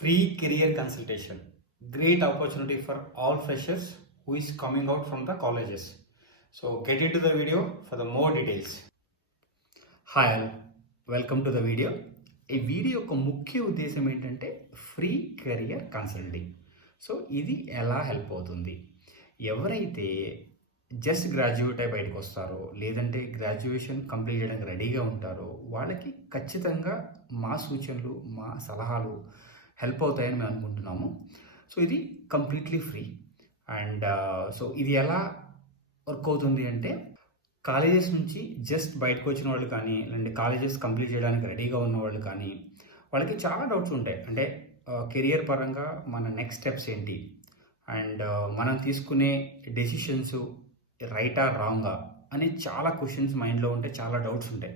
Free career consultation. Great opportunity for all freshers who is coming out from the colleges. So get into the video for the more details. Hi all, welcome to the video. ఈ video యొక్క ముఖ్య ఉద్దేశం ఏంటంటే free career consulting. So ఇది ఎలా help అవుతుంది, ఎవరైతే just graduate అయి బయటకు వస్తారో లేదంటే గ్రాడ్యుయేషన్ కంప్లీట్ చేయడానికి రెడీగా ఉంటారో వాళ్ళకి ఖచ్చితంగా మా సూచనలు మా సలహాలు హెల్ప్ అవుతాయని మేము అనుకుంటున్నాము. సో ఇది కంప్లీట్లీ ఫ్రీ. అండ్ సో ఇది ఎలా వర్క్ అవుతుంది అంటే కాలేజెస్ నుంచి జస్ట్ బయటకు వచ్చిన వాళ్ళు కానీ లేదంటే కాలేజెస్ కంప్లీట్ చేయడానికి రెడీగా ఉన్న వాళ్ళు కానీ వాళ్ళకి చాలా డౌట్స్ ఉంటాయి. అంటే కెరియర్ పరంగా మన నెక్స్ట్ స్టెప్స్ ఏంటి, అండ్ మనం తీసుకునే డెసిషన్స్ రైటా రాంగా అనే చాలా క్వశ్చన్స్ మైండ్లో ఉంటాయి, చాలా డౌట్స్ ఉంటాయి.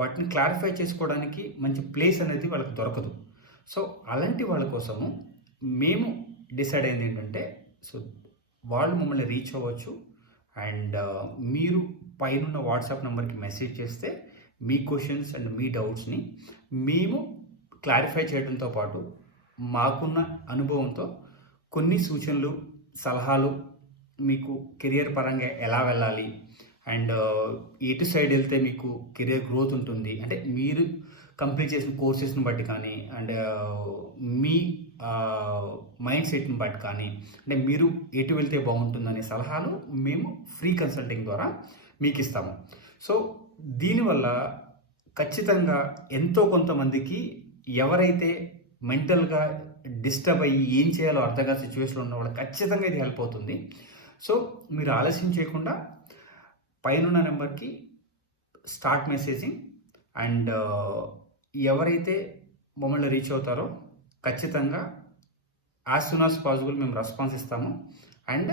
వాటిని క్లారిఫై చేసుకోవడానికి మంచి ప్లేస్ అనేది వాళ్ళకి దొరకదు. సో అలాంటి వాళ్ళ కోసము మేము డిసైడ్ అయింది ఏంటంటే, సో వాళ్ళు మమ్మల్ని రీచ్ అవ్వచ్చు అండ్ మీరు పైన వాట్సాప్ నెంబర్కి మెసేజ్ చేస్తే మీ క్వశ్చన్స్ అండ్ మీ డౌట్స్ని మేము క్లారిఫై చేయడంతో పాటు మాకున్న అనుభవంతో కొన్ని సూచనలు సలహాలు మీకు కెరియర్ పరంగా ఎలా వెళ్ళాలి అండ్ ఎటు సైడ్ వెళ్తే మీకు కెరియర్ గ్రోత్ ఉంటుంది, అంటే మీరు కంప్లీట్ చేసిన కోర్సెస్ని బట్టి కానీ అండ్ మీ మైండ్ సెట్ని బట్టి కానీ అంటే మీరు ఎటు వెళ్తే బాగుంటుందనే సలహాలు మేము ఫ్రీ కన్సల్టింగ్ ద్వారా మీకు ఇస్తాము. సో దీనివల్ల ఖచ్చితంగా ఎంతో కొంతమందికి ఎవరైతే మెంటల్గా డిస్టర్బ్ అయ్యి ఏం చేయాలో అర్థంగా సిచ్యువేషన్లో ఉన్న వాళ్ళు ఖచ్చితంగా ఇది హెల్ప్ అవుతుంది. సో మీరు ఆలస్యం చేయకుండా పైన నెంబర్కి స్టార్ట్ మెసేజింగ్ అండ్ ఎవరైతే మమ్మల్ని రీచ్ అవుతారో ఖచ్చితంగా యాజ్ సూన్ యాజ్ పాసిబుల్ మేము రెస్పాన్స్ ఇస్తాము అండ్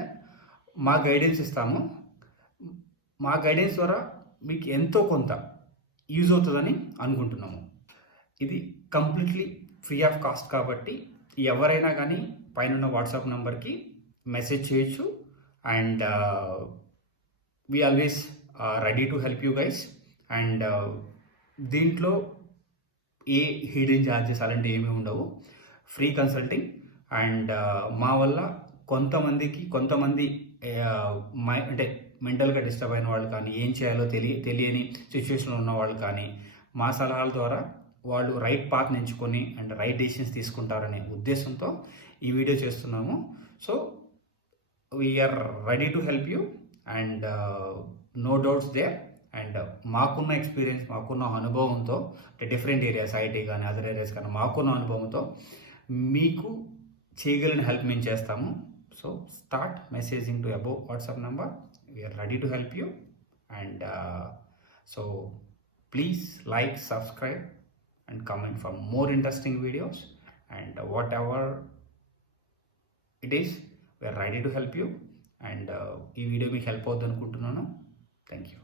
మా గైడెన్స్ ఇస్తాము. మా గైడెన్స్ ద్వారా మీకు ఎంతో కొంత యూజ్ అవుతుందని అనుకుంటున్నాము. ఇది కంప్లీట్లీ ఫ్రీ ఆఫ్ కాస్ట్ కాబట్టి ఎవరైనా కానీ పైన వాట్సాప్ నెంబర్కి మెసేజ్ చేయొచ్చు and we always ready to help you guys. And దీంట్లో ఏ హిడెన్ ఛార్జెస్ అలాంటివి ఏమీ ఉండవు, ఫ్రీ కన్సల్టింగ్. అండ్ మా వల్ల కొంతమంది అంటే మెంటల్గా డిస్టర్బ్ అయిన వాళ్ళు కానీ ఏం చేయాలో తెలియని సిచ్యువేషన్లో ఉన్న వాళ్ళు కానీ మా సలహాల ద్వారా వాళ్ళు రైట్ పాత్ని ఎంచుకొని అండ్ రైట్ డెసిషన్స్ తీసుకుంటారనే ఉద్దేశంతో ఈ వీడియో చేస్తున్నాము. So we are ready to help you and no doubts there. And మాకున్న ఎక్స్పీరియన్స్ మాకున్న అనుభవంతో అంటే డిఫరెంట్ ఏరియాస్ ఐటీ కానీ అదర్ ఏరియాస్ కానీ మాకున్న అనుభవంతో మీకు చేయగలిగిన హెల్ప్ మేము చేస్తాము. So start messaging to above WhatsApp number. We are ready to help you and so please like, subscribe and comment for more interesting videos and whatever it is we are ready to help you. And ఈ video మీకు help అవుతుంది అనుకుంటున్నాను. Thank you.